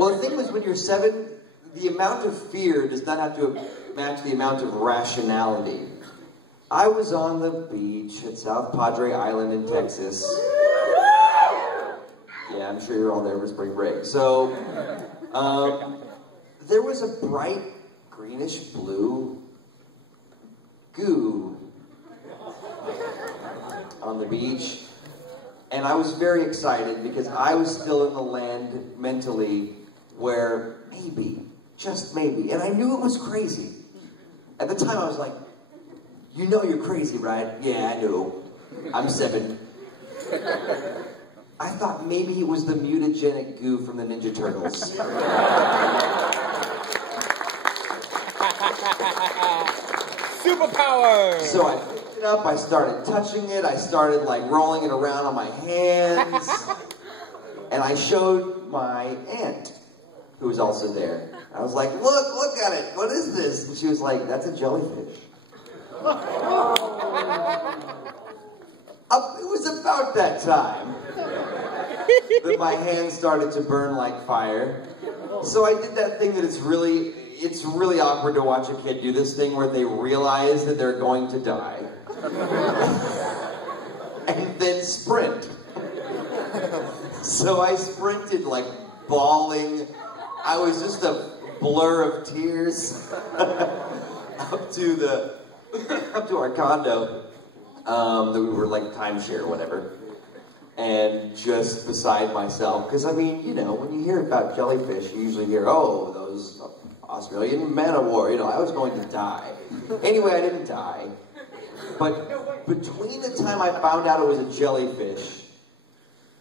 Well, the thing was, when you're 7, the amount of fear does not have to match the amount of rationality. I was on the beach at South Padre Island in Texas. Yeah, I'm sure you're all there for spring break. So, there was a bright greenish blue goo on the beach. And I was very excited because I was still in the land mentally where maybe, just maybe, and I knew it was crazy. At the time I was like, you know you're crazy, right? Yeah, I know. I'm 7. I thought maybe it was the mutagenic goo from the Ninja Turtles. Superpower! So I picked it up, I started touching it, I started like rolling it around on my hands, and I showed my aunt, who was also there. I was like, look at it, what is this? And she was like, that's a jellyfish. It was about that time that my hands started to burn like fire. So I did that thing that it's really awkward to watch a kid do this thing where they realize that they're going to die. And then sprint. So I sprinted like bawling. I was just a blur of tears up to our condo that we were like timeshare or whatever. And just beside myself, because I mean, you know, when you hear about jellyfish, you usually hear, oh, those Australian man-o-war, you know, I was going to die. Anyway, I didn't die. But between the time I found out it was a jellyfish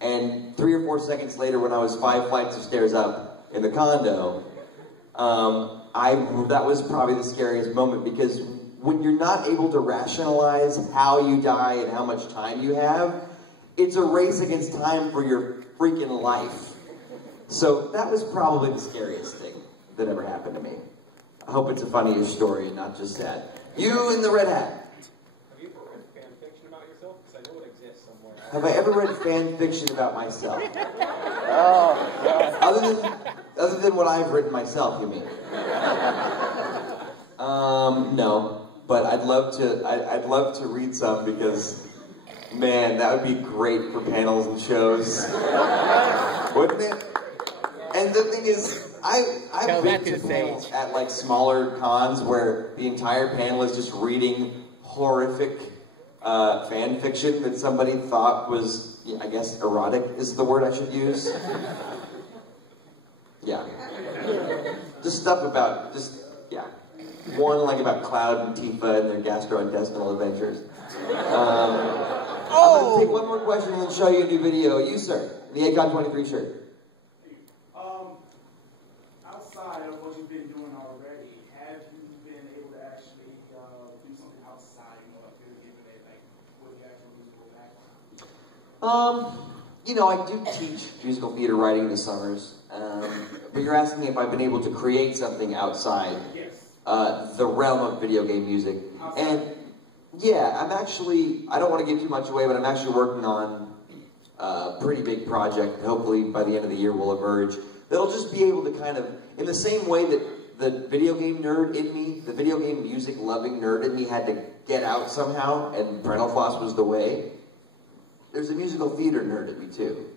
and 3 or 4 seconds later when I was 5 flights of stairs up in the condo, that was probably the scariest moment, because when you're not able to rationalize how you die and how much time you have, it's a race against time for your freaking life. So that was probably the scariest thing that ever happened to me. I hope it's a funnier story and not just sad. You in the red hat. Have you ever read fan fiction about yourself? Because I know it exists somewhere. Have I ever read fan fiction about myself? Oh. Other than what I've written myself, you mean? No. But I'd love to read some, because man, that would be great for panels and shows. Wouldn't it? And the thing is, I've been to panels at like smaller cons where the entire panel is just reading horrific fan fiction that somebody thought was, I guess, erotic is the word I should use. Yeah. Just stuff about, yeah. One like about Cloud and Tifa and their gastrointestinal adventures. I'm going to take one more question and then show you a new video. You, sir, the Akon 23 shirt. Outside of what you've been doing already, have you been able to actually do something outside, you know, like with your actual musical background? You know, I do teach musical theater writing in the summers. But you're asking me if I've been able to create something outside the realm of video game music. And yeah, I don't want to give too much away, but I'm actually working on a pretty big project. Hopefully by the end of the year will emerge. That'll just be able to kind of, in the same way that the video game nerd in me, the video game music loving nerd in me had to get out somehow, and Brentalfloss was the way, there's a musical theater nerd in me too.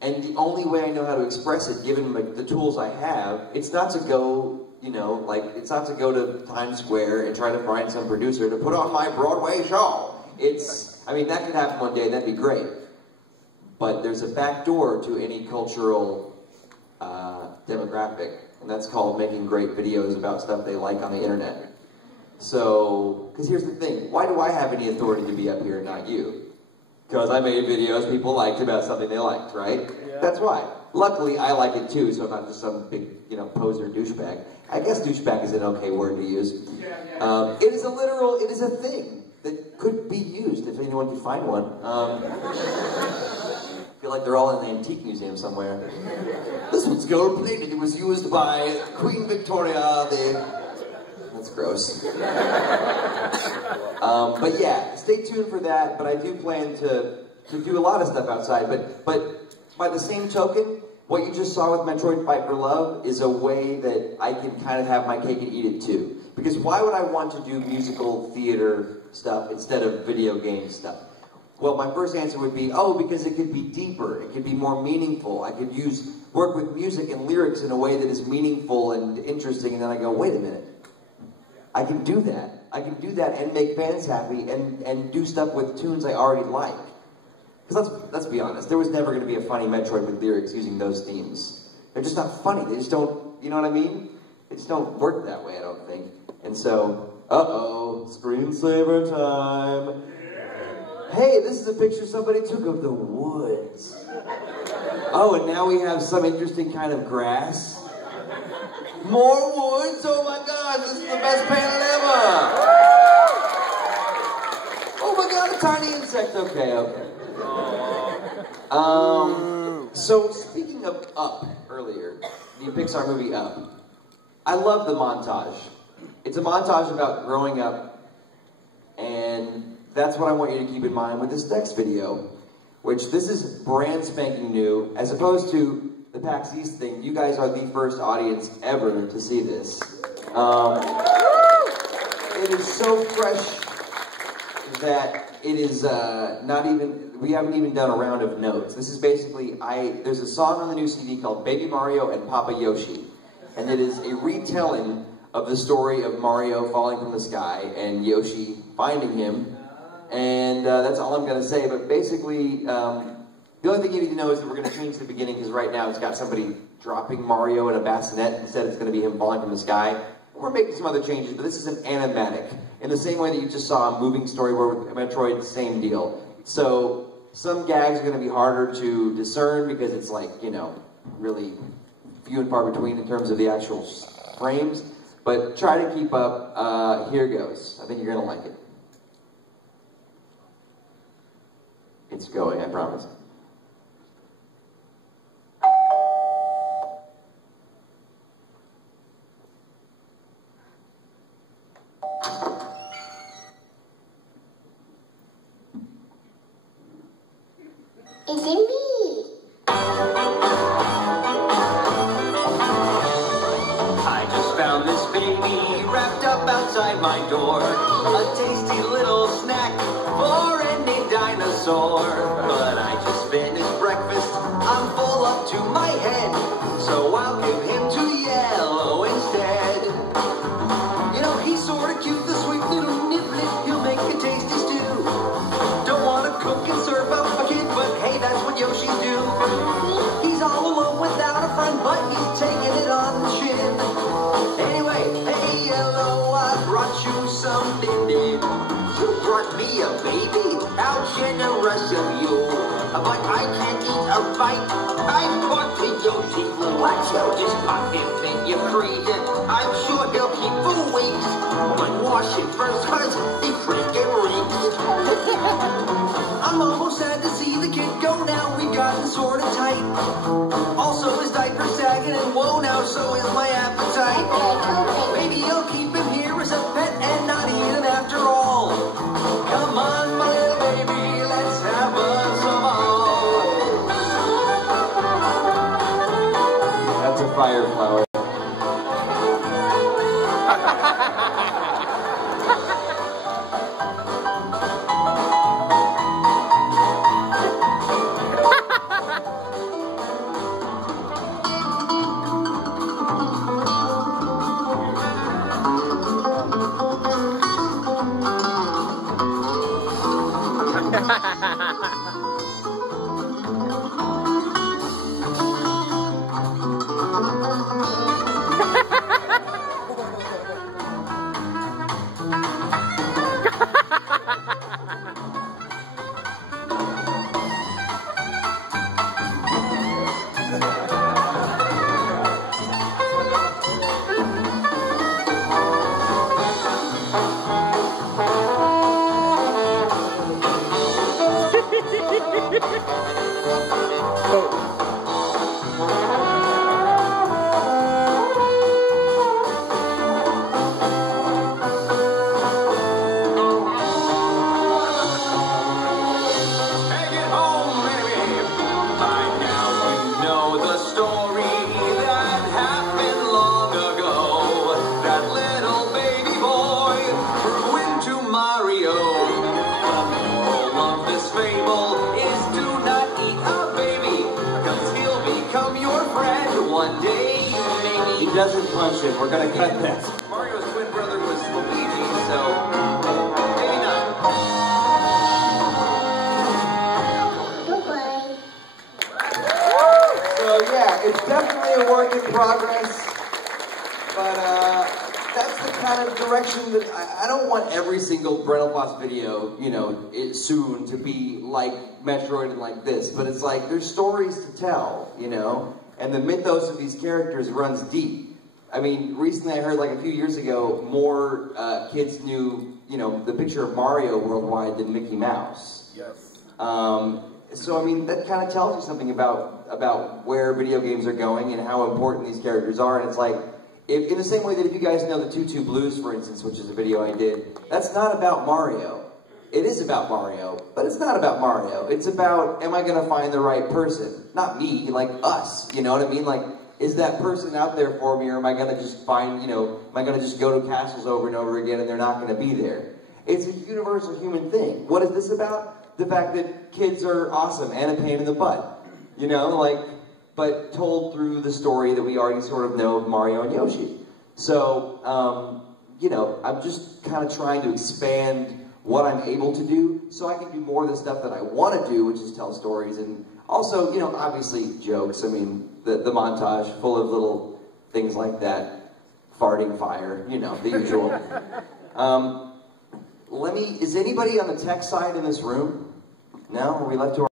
And the only way I know how to express it, given the tools I have, it's not to go, you know, like, it's not to go to Times Square and try to find some producer to put on my Broadway show. I mean, that could happen one day, and that'd be great. But there's a back door to any cultural demographic, and that's called making great videos about stuff they like on the internet. So, because here's the thing, why do I have any authority to be up here and not you? Because I made videos people liked about something they liked, right? Yeah. That's why. Luckily, I like it too, so I'm not just some big, you know, poser douchebag. I guess douchebag is an okay word to use. It is a thing that could be used if anyone can find one. I feel like they're all in an antique museum somewhere. This one's gold-plated. It was used by Queen Victoria, That's gross. But yeah, stay tuned for that. But I do plan to do a lot of stuff outside. But by the same token, what you just saw with Metroid Fight for Love is a way that I can kind of have my cake and eat it too. Because why would I want to do musical theater stuff instead of video game stuff? Well, my first answer would be, oh, because it could be deeper, it could be more meaningful. I could work with music and lyrics in a way that is meaningful and interesting, and then I go, wait a minute. I can do that. I can do that and make fans happy and do stuff with tunes I already like. Because let's be honest, there was never going to be a funny Metroid with lyrics using those themes. They're just not funny. They just don't, you know what I mean? They just don't work that way, I don't think. And so, uh-oh, screensaver time. Hey, this is a picture somebody took of the woods. Oh, and now we have some interesting kind of grass. More woods? Oh my gosh, this is the best panel ever! Oh my god, a tiny insect. Okay, okay. So speaking of Up earlier, the Pixar movie Up, I love the montage. It's a montage about growing up, and that's what I want you to keep in mind with this next video, which this is brand spanking new, as opposed to the PAX East thing. You guys are the first audience ever to see this. It is so fresh that it is not even, we haven't even done a round of notes. This is basically, there's a song on the new CD called Baby Mario and Papa Yoshi, and it is a retelling of the story of Mario falling from the sky and Yoshi finding him, and that's all I'm going to say. But basically, the only thing you need to know is that we're going to change the beginning, because right now it's got somebody dropping Mario in a bassinet. Instead, it's going to be him falling from the sky. We're making some other changes, but this is an animatic. In the same way that you just saw a moving story where with Metroid, same deal. So some gags are going to be harder to discern because it's like, you know, really few and far between in terms of the actual frames. But try to keep up. Here goes. I think you're going to like it. It's going, I promise. It's in me. I just found this baby wrapped up outside my door. A tasty little snack for any dinosaur. But I just finished breakfast, I'm full up to my head. So I'll give him to Yellow instead. You know, he's sorta cute, the sweet little niblet. He'll make a tasty stew. Don't wanna cook and serve up a kid, but hey, that's what Yoshis do. He's all alone without a friend, but he's taking it on the chin. Anyway, hey Yellow, I brought you something new. You brought me a baby? How generous of you. But I can't eat a bite. I bought the Yoshi glue. Just pop him in your freezer. I'm sure he'll keep for weeks. But wash him first, cause he freaking reeks. I'm almost sad to see the kid go now. We've gotten sorta tight. Also his diaper sagging, and whoa now, so is my appetite. Maybe you'll keep him here as a pet and not eat him after all. Come on, my little baby, let's have some all. That's a fire flower. one day, He maybe. doesn't punch him. We're gonna cut that. Mario's twin brother was Luigi, so maybe not. Bye-bye. So yeah, it's definitely a work in progress. But that's the kind of direction that I don't want every single Brentalfloss video, you know, soon to be like Metroid and like this. But it's like there's stories to tell, you know, and the mythos of these characters runs deep. I mean, recently I heard like a few years ago more kids knew, you know, the picture of Mario worldwide than Mickey Mouse. Yes. So I mean, that kind of tells you something about where video games are going and how important these characters are. And it's like, in the same way that if you guys know the Tutu Blues, for instance, which is a video I did, that's not about Mario. It is about Mario, but it's not about Mario. It's about, am I going to find the right person? Not me, like us, you know what I mean? Like, is that person out there for me, or am I going to just find, you know, am I going to just go to castles over and over again and they're not going to be there? It's a universal human thing. What is this about? The fact that kids are awesome and a pain in the butt. You know, like, but told through the story that we already sort of know of Mario and Yoshi. So, you know, I'm just kind of trying to expand what I'm able to do so I can do more of the stuff that I want to do, which is tell stories, and also, you know, obviously jokes. I mean, the montage full of little things like that, farting fire, you know, the usual. Is anybody on the tech side in this room? No? Are we left to our